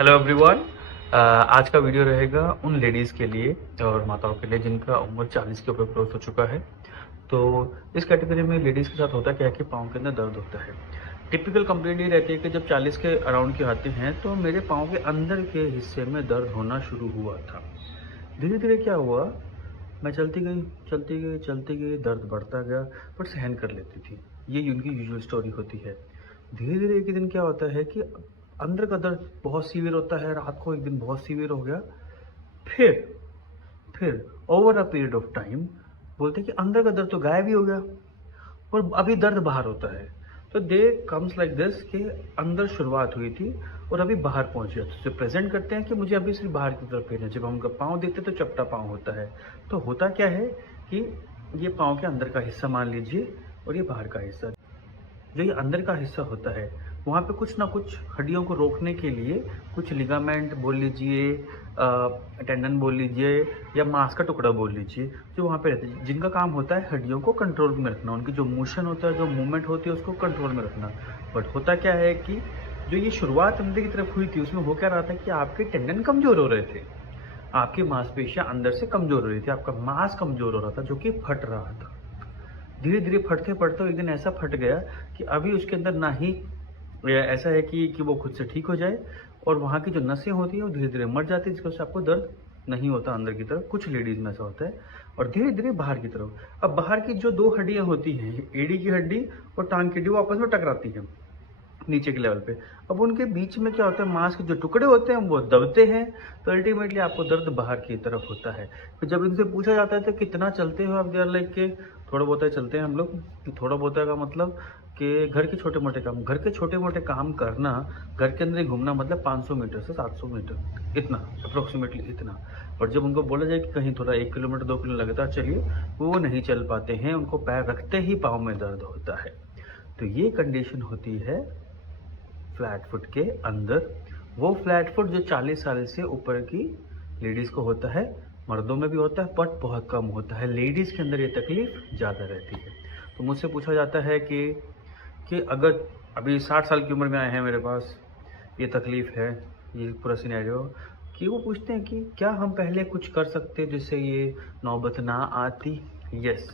Hello everyone. आज का video रहेगा उन लेडीज़ के लिए और माताओं के लिए जिनका उम्र 40 के ऊपर क्रॉस हो चुका है। तो इस कैटेगरी में लेडीज़ के साथ होता क्या है कि पाँव के अंदर दर्द होता है। टिपिकल कंप्लेंट ये रहती है कि जब 40 के अराउंड के आते हैं तो मेरे पाँव के अंदर के हिस्से में दर्द होना शुरू हुआ था। धीरे धीरे क्या हुआ, मैं चलती गई, दर्द बढ़ता गया, पर सहन कर लेती थी। ये उनकी यूजुअल स्टोरी होती है। धीरे धीरे एक दिन क्या होता है कि अंदर का दर्द बहुत सीवियर होता है। रात को एक दिन बहुत सीवियर हो गया। फिर फिर over a period of time बोलते हैं कि अंदर का दर्द तो गायब ही हो गया और अभी दर्द बाहर होता है। तो दे कम्स लाइक दिस कि अंदर शुरुआत हुई थी और अभी बाहर पहुंच गया। तो प्रेजेंट करते हैं कि मुझे अभी सिर्फ बाहर की तरफ पेन है। जब हम उनका पाँव देखते तो चपटा पाँव होता है। तो होता क्या है कि ये पाँव के अंदर का हिस्सा मान लीजिए और ये बाहर का हिस्सा। जो ये अंदर का हिस्सा होता है वहाँ पे कुछ ना कुछ हड्डियों को रोकने के लिए कुछ लिगामेंट बोल लीजिए, टेंडन बोल लीजिए या मांस का टुकड़ा बोल लीजिए, जो वहाँ पे रहते हैं, जिनका काम होता है हड्डियों को कंट्रोल में रखना, उनकी जो मोशन होता है, जो मूवमेंट होती है, उसको कंट्रोल में रखना। बट होता क्या है कि जो ये शुरुआत अंदर की तरफ हुई थी उसमें हो क्या रहा था कि आपके टेंडन कमज़ोर हो रहे थे, आपकी मांसपेशियाँ अंदर से कमज़ोर हो रही थी, आपका मांस कमज़ोर हो रहा था जो कि फट रहा था। धीरे धीरे फटते फटते एक दिन ऐसा फट गया कि अभी उसके अंदर ना ही ऐसा है कि वो खुद से ठीक हो जाए और वहाँ की जो नसें होती हैं वो धीरे धीरे मर जाती है, जिसकी वजह से आपको दर्द नहीं होता अंदर की तरफ। कुछ लेडीज़ में ऐसा होता है। और धीरे धीरे बाहर की तरफ, अब बाहर की जो दो हड्डियाँ होती हैं, एड़ी की हड्डी और टांग की हड्डी, वो आपस में टकराती हैं नीचे के लेवल पे। अब उनके बीच में क्या होता है, मांस के जो टुकड़े होते हैं वो दबते हैं, तो अल्टीमेटली आपको दर्द बाहर की तरफ होता है। फिर जब इनसे पूछा जाता है तो कितना चलते हो आप, दे आर लाइक के थोड़ा बहुत चलते हैं हम लोग। थोड़ा बहुत का मतलब कि घर के छोटे मोटे काम, घर के छोटे मोटे काम करना, घर के अंदर ही घूमना, मतलब 500 मीटर से 700 मीटर, इतना अप्रोक्सीमेटली इतना। और जब उनको बोला जाए कि कहीं थोड़ा 1 किलोमीटर 2 किलोमीटर लगातार चलिए, वो नहीं चल पाते हैं, उनको पैर रखते ही पाँव में दर्द होता है। तो ये कंडीशन होती है फ्लैट फुट के अंदर। वो फ्लैट फुट जो 40 साल से ऊपर की लेडीज़ को होता है, मर्दों में भी होता है बट बहुत कम होता है। लेडीज़ के अंदर ये तकलीफ़ ज़्यादा रहती है। तो मुझसे पूछा जाता है कि अगर अभी 60 साल की उम्र में आए हैं मेरे पास, ये तकलीफ़ है, ये पूरा सिनेरियो, कि वो पूछते हैं कि क्या हम पहले कुछ कर सकते जिससे ये नौबत ना आती। यस,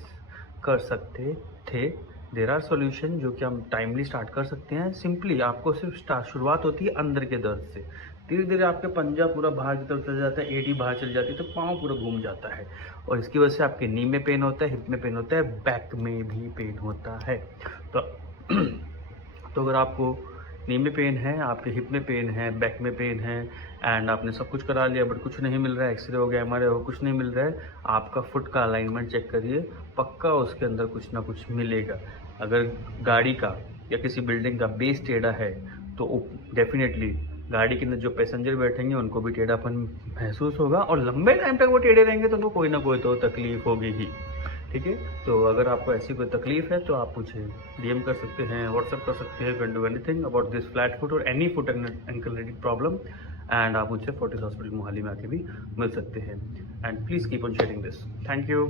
कर सकते थे। देर आर सोल्यूशन जो कि हम टाइमली स्टार्ट कर सकते हैं। सिंपली आपको सिर्फ शुरुआत होती है अंदर के दर्द से। धीरे धीरे आपके पंजा पूरा बाहर की तरफ चल जाता है, एडी बाहर चल जाती है, तो पाँव पूरा घूम जाता है और इसकी वजह से आपके नी में पेन होता है, हिप में पेन होता है, बैक में भी पेन होता है। तो तो अगर आपको नी में पेन है, आपके हिप में पेन है, बैक में पेन है एंड आपने सब कुछ करा लिया बट कुछ नहीं मिल रहा है, एक्सरे हो गया, एमआरआई हो, कुछ नहीं मिल रहा है, आपका फुट का अलाइनमेंट चेक करिए, पक्का उसके अंदर कुछ ना कुछ मिलेगा। अगर गाड़ी का या किसी बिल्डिंग का बेस टेढ़ा है तो डेफिनेटली गाड़ी के अंदर जो पैसेंजर बैठेंगे उनको भी टेढ़ापन महसूस होगा और लंबे टाइम तक वो टेढ़े रहेंगे तो उनको कोई ना कोई तो तकलीफ होगी ही। ठीक है, तो अगर आपको ऐसी कोई तकलीफ है तो आप मुझे डीएम कर सकते हैं, व्हाट्सअप कर सकते हैं, can do anything about this flat foot or any foot ankle related problem. And आप मुझसे फोर्टिस हॉस्पिटल मोहाली में आके भी मिल सकते हैं। And please keep on sharing this. Thank you.